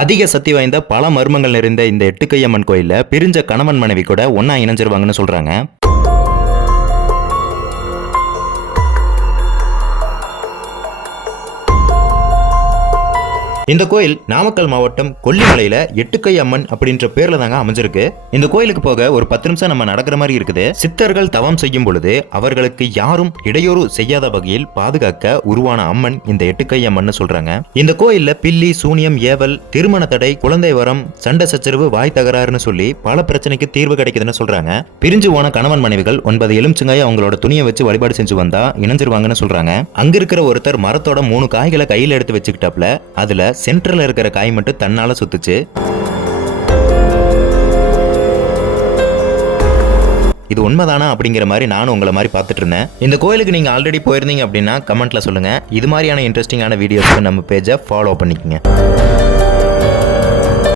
அதிக சக்தி வாய்ந்த பல மர்மங்கள் நிறைந்த இந்த எட்டுக்கையம்மன் கோயில்ல பிரிஞ்ச கணவன் மனைவி கூட ஒன்னா இணைஞ்சிருவாங்கன்னு சொல்றாங்க. இந்த கோயில் நாமக்கல் மாவட்டம் கொல்லிமலையில எட்டுக்கை அம்மன் அப்படின்ற பேர்ல தாங்க அமைஞ்சிருக்கு. இந்த கோயிலுக்கு போக ஒரு 10 நிமிஷம் நம்ம நடக்கிற மாதிரி இருக்குது. சித்தர்கள் தவம் செய்யும் பொழுது அவர்களுக்கு யாரும் இடையூறு செய்யாத வகையில் பாதுகாக்க உருவான அம்மன் இந்த எட்டுக்கை அம்மன் சொல்றாங்க. இந்த கோயில்ல பில்லி, சூனியம், ஏவல், திருமண தடை, குழந்தை வரம், சண்டை சச்சரவு, வாய் தகராறுன்னு சொல்லி பல பிரச்சனைக்கு தீர்வு கிடைக்குதுன்னு சொல்றாங்க. பிரிஞ்சு போன கணவன் மனைவிகள் 9 எலுமிச்சங்காய் அவங்களோட துணியை வச்சு வழிபாடு செஞ்சு வந்தா இணைஞ்சிருவாங்கன்னு சொல்றாங்க. அங்க இருக்கிற ஒருத்தர் மரத்தோட 3 காய்களை கையில எடுத்து வச்சுக்கிட்டாப்ல. அதுல சென்டர்ல இருக்கிற காய் மட்டும் தன்னால சுத்துச்சு. இது உண்மைதானா அப்படிங்கிற மாதிரி நானும் உங்களை மாதிரி பார்த்துட்டு இருந்தேன். இந்த கோயிலுக்கு நீங்க ஆல்ரெடி போயிருந்தீங்க அப்படின்னா கமெண்ட்ல சொல்லுங்க. இது மாதிரியான இன்ட்ரெஸ்டிங்கான வீடியோஸ்க்கு நம்ம பேஜை ஃபாலோ பண்ணிக்கங்க.